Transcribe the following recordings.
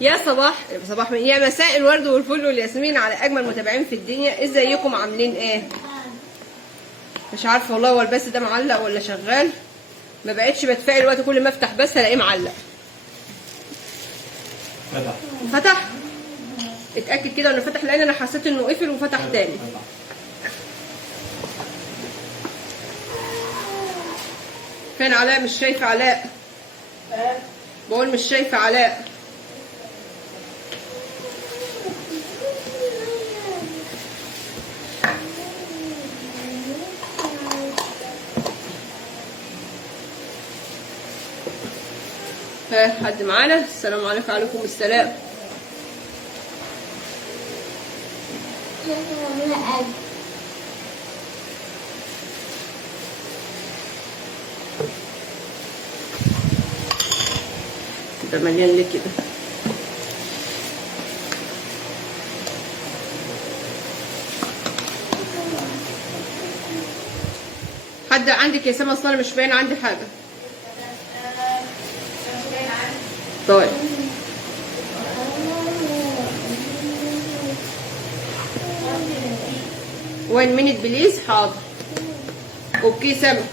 يا صباح يا مساء الورد والفل والياسمين على اجمل متابعين في الدنيا. ازيكم عاملين ايه؟ مش عارفه والله هو البث ده معلق ولا شغال. ما بقتش بتفائل الوقت، كل ما افتح بث الاقيه معلق. فتح اتاكد كده انه فتح، لان انا حسيت انه قفل وفتح تاني. فين علاء؟ مش شايفه علاء. بقول مش شايفه علاء. حد معانا؟ السلام عليكم. وعليكم السلام. ده مليان ليه كده؟ حد عندك يا سما؟ اصلا مش باين عندي حاجه. طيب 1 minute بليز. حاضر. اوكي سما.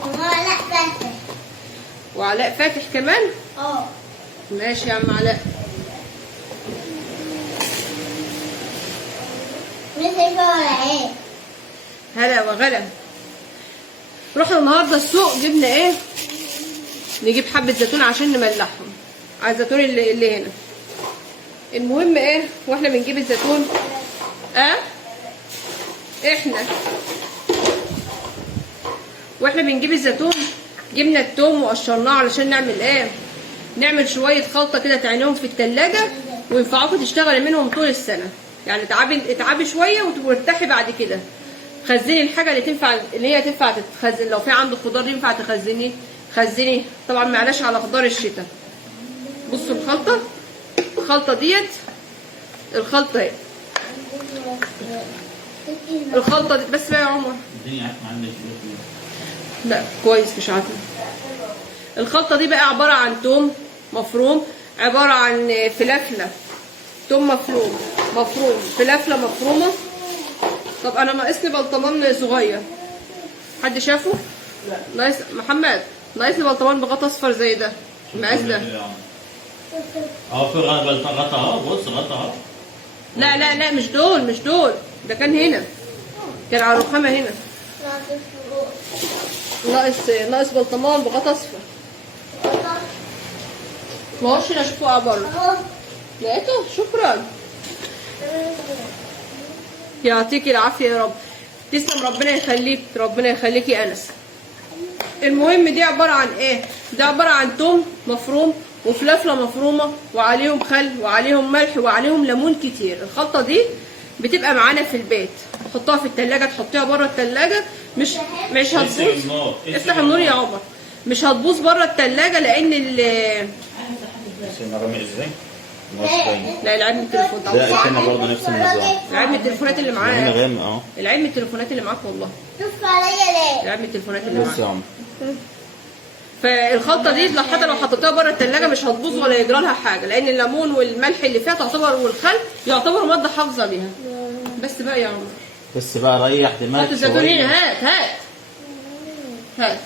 وعلاء فاتح. وعلاء فاتح كمان؟ ماشي يا عم علاء. مش شايفه ولا ايه؟ هلا وغلا. رحنا النهارده السوق، جبنا ايه؟ نجيب حبه زيتون عشان نملحهم على الزيتون اللي هنا. المهم ايه واحنا بنجيب الزيتون، واحنا بنجيب الزيتون جبنا التوم وقشرناه علشان نعمل ايه؟ نعمل شويه خلطه كده تعينهم في التلاجة وينفعوكوا تشتغلي منهم طول السنه. يعني اتعبي شويه وترتاحي بعد كده. خزني الحاجه اللي هي تنفع تتخزن. لو في عندك خضار ينفع خزني. طبعا معناش على خضار الشتاء. بصوا الخلطه ديت. الخلطه اهي. الخلطه دي بس بقى يا عمر. لا كويس مش عارفه. الخلطه دي بقى عباره عن توم مفروم، عباره عن فلافله، توم مفروم، فلافله مفرومه. طب انا ناقصني بلطمان صغير. حد شافه؟ لا. ناقص محمد، ناقصني بلطمان بغطا اصفر زي ده. المقاس ده. في غطا اهو. بص غطا اهو. لا مش دول. ده كان هنا. كان على الرخامه هنا. ناقص بلطمان بغطا اصفر. ما هوش هنا، شوفوا بره. لقيته؟ شكرا. يعطيكي العافيه يا رب. تسلم. ربنا يخليك يا انس. المهم دي عباره عن ايه؟ ده عباره عن توم مفروم وفلافله مفرومه وعليهم خل وعليهم ملح وعليهم ليمون كتير. الخلطه دي بتبقى معانا في البيت. تحطها في التلاجة، تحطيها بره التلاجة. مش هتبوظ. افتح النور يا عمر. مش هتبوظ بره التلاجة لان لا العيب من التليفون ده. احنا برضه نفس النظام. العيب من التليفونات اللي معاك. هنا غامق اهو. العيب من التليفونات اللي معاك والله. شوف عليا ليه؟ العيب من التليفونات اللي بص يا معاك. عم. فالخلطه دي حتى لو حطيتها بره التلاجة مش هتبوظ ولا يجرى لها حاجه، لان الليمون والملح اللي فيها والخل يعتبروا ماده حافظه ليها. بس بقى يا عمر. بس بقى ريح دماغك. هات الزيتون هنا. هات.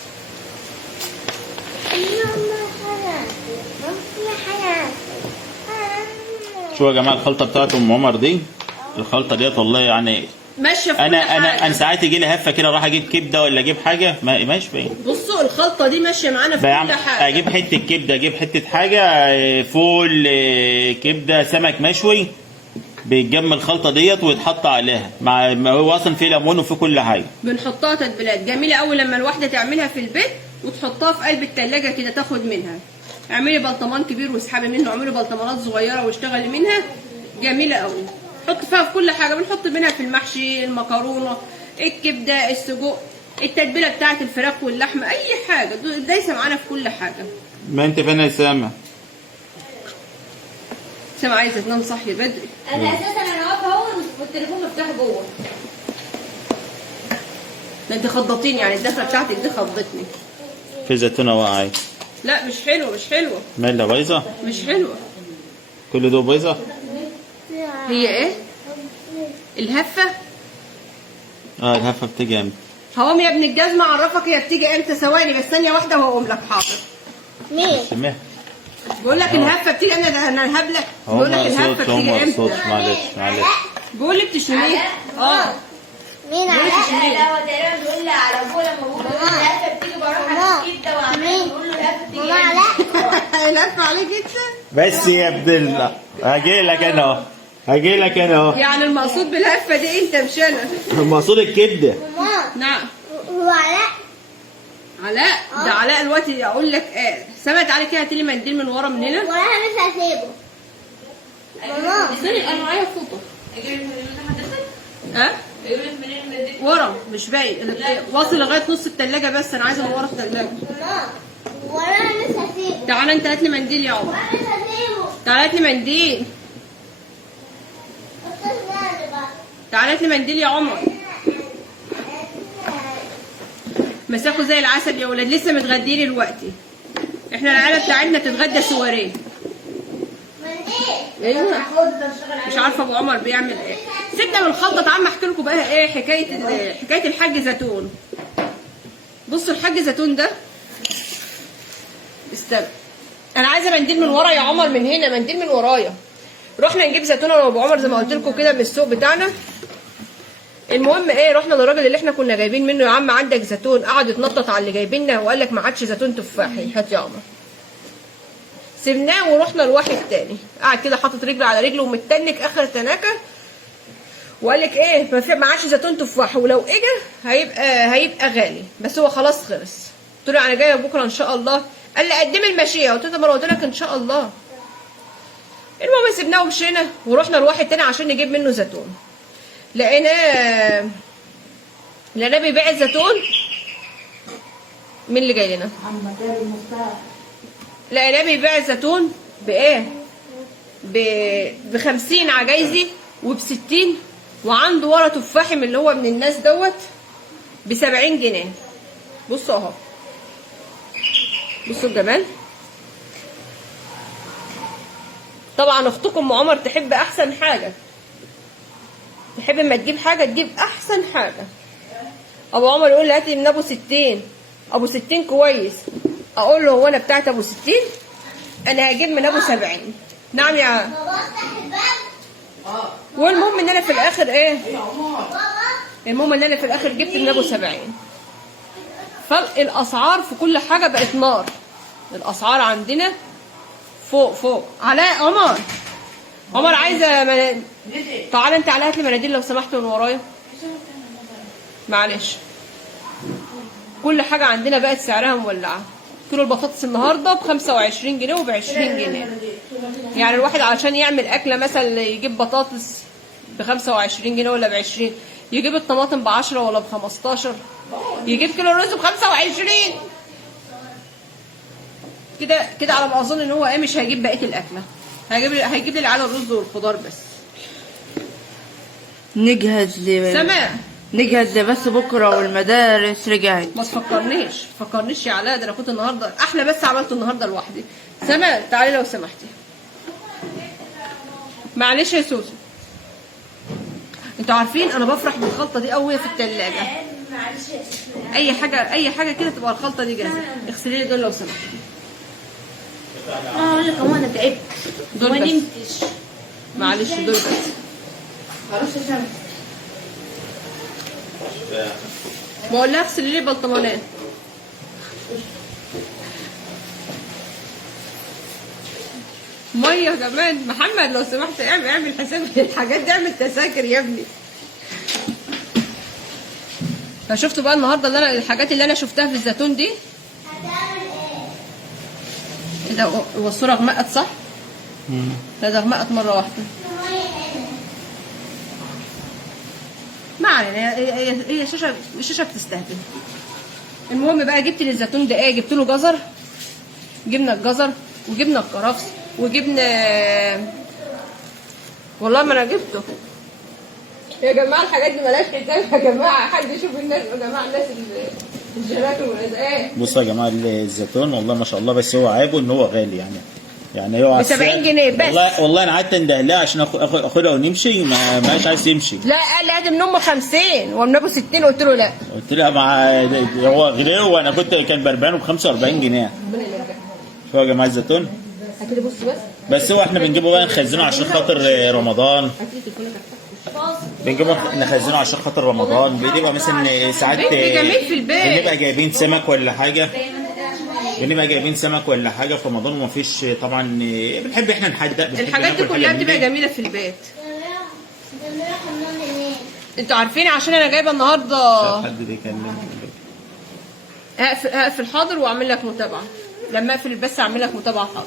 شو يا جماعه الخلطه بتاعت ام عمر دي؟ الخلطه ديت والله يعني ماشيه في كل حاجه. انا ساعات يجي لي هفه كده اروح اجيب كبده ولا اجيب حاجه ماشي باين. بصوا الخلطه دي ماشيه معانا في كل حاجه. اجيب حته كبده، اجيب حته حاجه، فول، كبده، سمك مشوي، بيتجمع الخلطه ديت ويتحط عليها. ما هو اصلا فيه ليمون وفيه كل حاجه. بنحطها تتبيلات جميله قوي لما الواحده تعملها في البيت وتحطها في قلب التلاجة كده تاخد منها. اعملي بلطمان كبير واسحبي منه، اعملي بلطمانات صغيره واشتغلي منها. جميله قوي. حط فيها في كل حاجه. بنحط منها في المحشي، المكرونه، الكبده، السجق، التتبيله بتاعت الفراخ واللحمه، اي حاجه دايسه معانا في كل حاجه. ما انت فين يا سامه؟ سامه عايزه تنام صحي بدري. انا اساسا انا واقفه اهو والتليفون مفتوح جوه. ده انت خضتيني، يعني الدخله بتاعتك دي خضتني. في زيتونه واقعه. لا مش حلوه مش حلوه مالها بايظه؟ مش حلوه. كل دول بايظه؟ هي ايه؟ الهفه. اه الهفه بتيجي امتى؟ هقوم يا ابن الجزمه اعرفك هي بتيجي امتى. ثواني بس ثانيه واحده وهقوم لك. حاضر. مين؟ سمعت؟ بقول لك الهفه بتيجي. انا الهبله. بقول لك الهفه بتيجي امتى. معلش معلش. بقول لك تشميه. اه مين ليه علاء؟ تشميه؟ لا هو تقريبا بيقول لي على ابوه لما بقول له الهفه بتيجي بروح على الكبده وعمال بقول له الهفه بتيجي ماما علاء؟ الهفه عليك انت. بس يا ابن الله هجي لك انا اهو. هجي لك انا اهو. يعني المقصود بالهفه دي انت مش انا. المقصود الكبده. ماما نعم. هو علاء؟ علاء ده علاء دلوقتي اقول لك سمعت عليك كده. هاتي لي منديل من ورا من هنا. وانا مش هسيبه. ماما استني انا معايا فوطه. اجيب لك منين حضرتك؟ ها اجيب لك منين من دي؟ ورا مش باين. واصل لغايه نص الثلاجه بس انا عايزه من ورا الثلاجه. ماما وانا مش هسيبه. تعالى انت هات لي منديل يا عمر. وانا مش هسيبه. تعالى هات لي منديل. تعالى هات لي منديل يا عمر. مساكوا زي العسل يا ولاد. لسه متغدين دلوقتي. احنا العيله بتاعتنا تتغدى سواريه. ايوه مش عارفه ابو عمر بيعمل ايه. سيبنا من الخلطه. تعالوا احكي لكم بقى ايه حكايه الحاج زيتون. بصوا الحاج زيتون ده. استنى انا عايزه منديل من ورا يا عمر. من هنا منديل من ورايا. رحنا نجيب زيتون انا وابو عمر زي ما قلت لكم كده من السوق بتاعنا. المهم ايه رحنا للراجل اللي احنا كنا جايبين منه. يا عم عندك زيتون؟ قعد يتنطط على اللي جايبيننا وقال لك ما عادش زيتون تفاحي. هات يا عمر. سيبناه ورحنا لواحد تاني قاعد كده حاطط رجله على رجله ومتنك اخر تناكه. وقال لك ايه ما عادش زيتون تفاح ولو اجى هيبقى غالي. بس هو خلاص خلص. قلت له انا جايه بكره ان شاء الله. قال لي قدمي المشيه. قلت له طب انا قلت لك ان شاء الله. المهم سيبناه ومشينا ورحنا لواحد تاني عشان نجيب منه زيتون. لقيناه بيبيع الزيتون. مين اللي جاي لنا؟ لقيناه بيبيع الزيتون بايه؟ ب50 عجايزي وب60. وعنده ورا تفاحي من اللي هو من الناس دوت ب70 جنيه. بصوا اهو. بصوا الجمال. طبعا اختكم ام عمر تحب احسن حاجه. تحب اما تجيب حاجه تجيب احسن حاجه. ابو عمر يقول لي هات لي من ابو 60. ابو 60 كويس. اقول له هو انا بتاعت ابو 60؟ انا هجيب من ابو 70. نعم يا بابا افتح الباب. والمهم ان انا في الاخر المهم ان انا في الاخر جبت من ابو 70. فالاسعار في كل حاجه بقت نار. الاسعار عندنا فوق. علاء عمر عايزه تعالى انت على هات لي مناديل لو سمحت من ورايا. معلش. كل حاجه عندنا بقت سعرها مولعه. كيلو البطاطس النهارده ب25 جنيه وب20 جنيه. يعني الواحد علشان يعمل اكله مثلا يجيب بطاطس ب25 جنيه ولا ب20. يجيب الطماطم ب10 ولا ب15. يجيب كيلو الرز ب25. كده على ما اظن ان هو مش هيجيب بقيه الاكله. هيجيب لي العيال الرز والخضار بس. نجهز بس بكره والمدارس رجعت. ما تفكرنيش يا علاء. ده انا كنت النهارده احلى بس عملته النهارده لوحدي. سماء تعالي لو سمحتي. معلش يا سوسو. انتوا عارفين انا بفرح بالخلطه دي قوي في الثلاجه. اي حاجه كده تبقى الخلطه دي جاهزه. اغسلي لي دول لو سمحتي. اقول لك هو انا تعبت دول وما بس. نمتش. معلش دول بس. خلاص يا سامي. بقول لها اغسلي لي بلطمانات. ميه كمان. محمد لو سمحت اعمل حساب الحاجات دي. اعمل تذاكر يا ابني. فشفتوا بقى النهارده اللي الحاجات اللي انا شفتها في الزيتون دي. كده هو الصوره غمقت صح؟ لا ده غمقت مره واحده. ما علينا. هي الشاشه بتستهبل. المهم بقى جبت للزيتون ده جبت له جزر. جبنا الجزر وجبنا الكرفس وجبنا والله ما انا جبته. يا جماعه الحاجات دي مالهاش حساب يا جماعه. حد يشوف الناس يا جماعه. الناس اللي الجلاكل والازاز بصوا يا جماعه الزيتون والله ما شاء الله، بس هو عيبه ان هو غالي يعني هو ب 70 جنيه بس. والله انا قعدت انده لها عشان اخدها ونمشي، ما عايز تمشي. لا قال لي ادم نمه 50 ومن ابو 60، قلت له لا. قلت لها هو غلي، وانا كان ب 40 وب 45 جنيه. شوفوا يا جماعه الزيتون. هاتي لي بص بس هو احنا بنجيبه بقى نخزنه عشان خاطر رمضان. بنجيبه نخزنه عشان خاطر رمضان، بيبقى مثلا ساعات جميل في البيت. بنبقى جايبين سمك ولا حاجه، في رمضان، ومفيش طبعا بنحب احنا نحدق. الحاجات دي كلها بتبقى جميله في البيت. جميلة حمام هناك. انتوا عارفين عشان انا جايبه النهارده. حد بيكلم. هقفل حاضر واعمل لك متابعه، لما اقفل بس اعمل لك متابعه حاضر.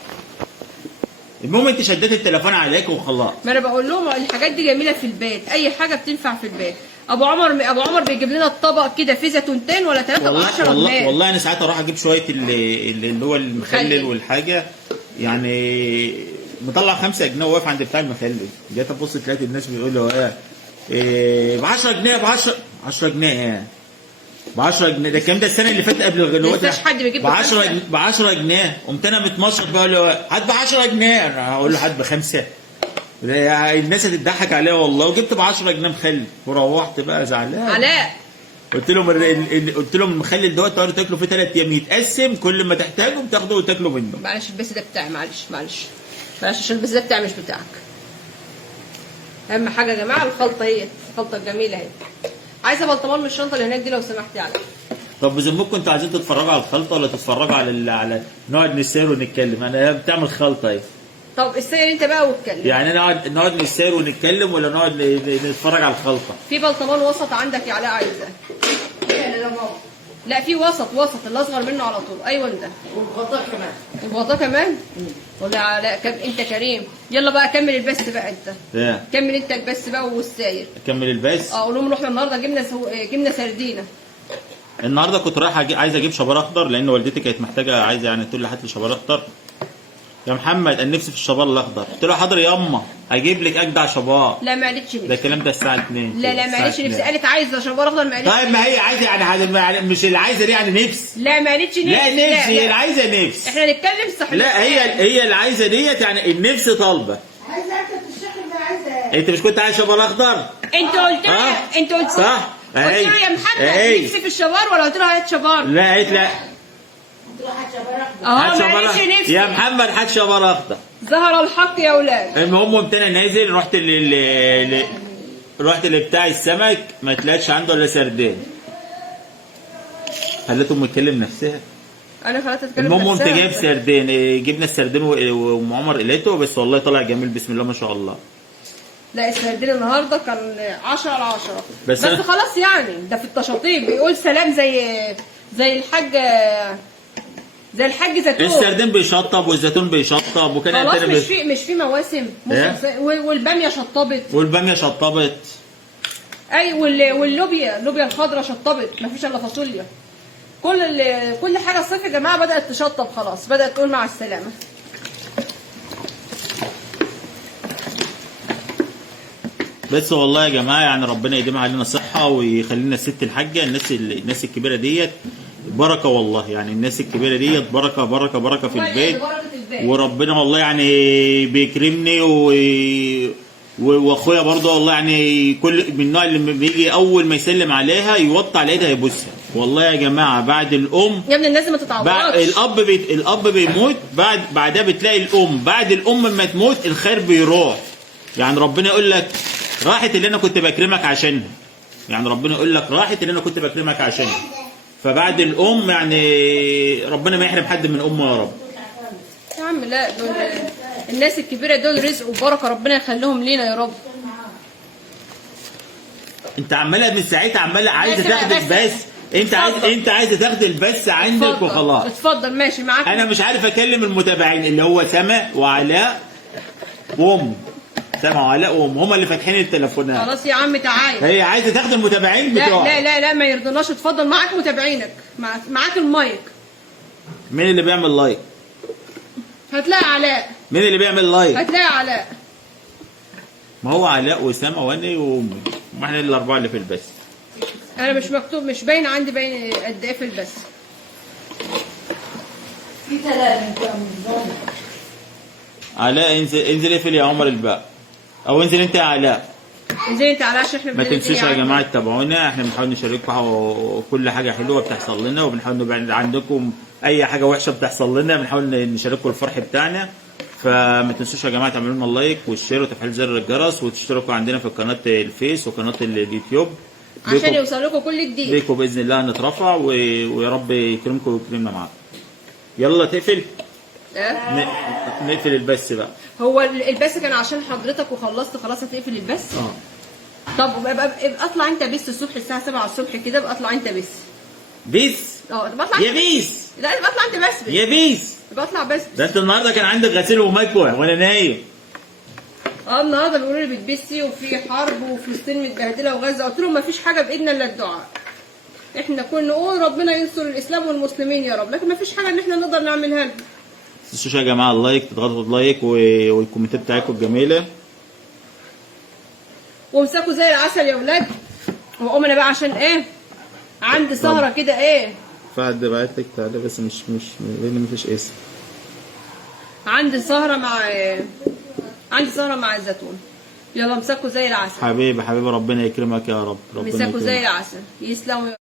المهم انت شديت التليفون عليك وخلاص. ما انا بقول لهم الحاجات دي جميله في البيت، اي حاجه بتنفع في البيت. ابو عمر بيجيب لنا الطبق كده فيه زيتونتين ولا 3 ب 10 جنيه. والله انا ساعات اروح اجيب شويه اللي هو المخلل والحاجه، يعني مطلع 5 جنيه وواقف عند بتاع المخلل. جيت ابص تلاقي الناس بيقولوا ايه ب 10 جنيه، ب 10 جنيه ايه؟ ب 10 جنيه ده الكلام ده السنه اللي فاتت قبل ما حد بيجيب ب 10 جنيه. قمت انا متمشط بقول له هات ب 10 جنيه، انا هقول له هات ب 5. الناس هتضحك عليا والله. وجبت ب 10 جنيه مخلل وروحت بقى زعلان. علاء قلت لهم المخلل دوت تقعدوا تاكلوا فيه 3 ايام، يتقسم كل ما تحتاجوا بتاخدوه وتاكلوا منه. معلش البس ده بتاعي، معلش عشان البس ده بتاعي مش بتاعك. اهم حاجه يا جماعه الخلطه، هي الخلطه الجميله اهي. عايزه بلطمان من الشنطه اللي هناك دي لو سمحتي عليا. طب بذمكم انتوا عايزين تتفرجوا على الخلطه ولا تتفرجوا على نقعد نسير ونتكلم؟ انا بتعمل خلطه اهي. طب السير انت بقى واتكلم. يعني نقعد نسير ونتكلم ولا نقعد نتفرج على الخلطه؟ في بلطمان وسط عندك يا علاء عايزاه؟ لا في وسط اللي اصغر منه على طول. ايوه ده والغطاء كمان ولا علاء انت كريم. يلا بقى كمل البث بقى انت. كمل انت البث بقى والساير. كمل البث. قول لهم رحنا النهارده جبنا سردينه. النهارده كنت رايح عايز اجيب شبار اخضر، لان والدتي كانت محتاجه، عايزه يعني تقول لي هات لي شبار اخضر. يا محمد انا نفسي في الشبار الاخضر. قلت له حاضر ياما اجيب لك اجدع شبار. لا ما قالتش نفسي. ده الكلام ده الساعه 2. لا ما قالتش نفسي، قالت عايزه شبار اخضر. ما قالتش. طيب ما هي عايزه يعني مش اللي عايزه دي يعني نفس. لا ما قالتش نفسي. لا نفس هي اللي عايزه نفس. احنا نتكلم صح. لا هي اللي عايزه ديت، يعني النفس طالبه. عايزة عايزة. انت مش كنت عايز شبار اخضر؟ انت قلت صح. قلت له يا محمد نفسي في الشبار ولا قلت له هات شبار؟ لا قالت لا. ما قالتش نفسي. يا محمد هات شبار اخضر. ظهر الحق يا اولاد. المهم قمت انا نازل، رحت لبتاع السمك، ما تلاقيش عنده الا سردين. خليته متكلم نفسها. انا خلاص اتكلم. المهم قمت جايب سردين، جبنا السردين وام عمر قلته، بس والله طلع جميل بسم الله ما شاء الله. لا السردين النهارده كان 10 على 10. بس خلاص يعني ده في التشاطيب بيقول سلام زي الحاج زيتون. السردين بيشطب والزيتون بيشطب وكان خلاص مش في مواسم. والباميه شطبت. اي واللوبيا الخضراء شطبت، مفيش الا فاصوليا. كل حاجه الصيف يا جماعه بدات تشطب خلاص، بدات تقول مع السلامه. بس والله يا جماعه يعني ربنا يديمها علينا صحه ويخلينا الست الحاجه، الناس الكبيره ديت بركه والله. يعني الناس الكبيره ديت بركه في البيت. وربنا والله يعني بيكرمني واخويا برضه والله يعني كل من النوع اللي بيجي اول ما يسلم عليها يوطي على ايدها يبوسها. والله يا جماعه بعد الام يا ابني الناس ما تتعوضش. الاب بيموت، بعدها بتلاقي الام، بعد الام ما تموت الخير بيروح. يعني ربنا يقول لك راحت اللي انا كنت بكرمك عشانها. يعني ربنا يقول لك راحت اللي انا كنت بكرمك عشانها. فبعد الام يعني ربنا ما يحرم حد من امه يا رب. يا عم لا، دول الناس الكبيره دول رزق وبركه، ربنا يخليهم لينا يا رب. انت عماله من ساعتها عماله عايزه تاخد البث. انت عايزه تاخد البث عندك وخلاص. اتفضل ماشي معاك. انا مش عارف اكلم المتابعين اللي هو سما وعلاء وام. سما وعلاء وام هم اللي فاتحين التليفونات. خلاص يا عم تعالى. هي عايزه تاخد المتابعين بتوعها. لا ما يرضناش. اتفضل معاك متابعينك، معاك المايك. مين اللي بيعمل لايك؟ هتلاقي علاء. مين اللي بيعمل لايك؟ هتلاقي علاء. ما هو علاء وسما وانا وامي، ما احنا الاربعه اللي في البث. انا مش مكتوب، مش باين عندي، باين قد ايه في البث. علاء انزل اقفل يا عمر الباب، او انزل انت يا علاء. انزل انت على عشان احنا ما بنبتدي تنسوش يا يعني. جماعه تتابعونا، احنا بنحاول نشارككم كل حاجه حلوه بتحصل لنا، وبنحاول نبعد عندكم اي حاجه وحشه بتحصل لنا، بنحاول نشارككم الفرح بتاعنا. فما تنسوش يا جماعه تعملوا لنا لايك والشير وتفعيل زر الجرس، وتشتركوا عندنا في قناه الفيس وقناه اليوتيوب عشان يوصل لكم كل جديد. بيكم باذن الله نترفع ويا رب يكرمكم ويكرمنا معاكم. يلا تقفل. نقفل البث بقى. هو البث كان عشان حضرتك وخلصت خلاص هتقفل البث؟ طب ابقى اطلع انت بث الصبح الساعه 7 الصبح كده، ابقى اطلع انت بث. بيس ابقى اطلع يا بيس. لا ابقى اطلع انت بس. يا بيس. ابقى اطلع بس. ده انت النهارده كان عندك غسيل ومكوى وانا نايم. النهارده بيقولوا لي بتبثي وفي حرب وفلسطين متبهدله وغزه، قلت لهم ما فيش حاجه بايدنا الا الدعاء. احنا كنا نقول ربنا ينصر الاسلام والمسلمين يا رب، لكن ما فيش حاجه ان احنا نقدر نعملها لهم. ما تنسوش يا جماعه اللايك، تضغطوا اللايك والكومنتات بتاعتكم الجميله. وامسكوا زي العسل يا ولاد. وقوم انا بقى عشان ايه؟ عندي سهره كده ايه؟ فهد بعت لك تعالى بس مش لان مفيش اسم. عندي سهره مع الزيتون. يلا امسكوا زي العسل. حبيبي ربنا يكرمك يا رب. ربنا امسكوا زي يكرمك. العسل. يسلموا.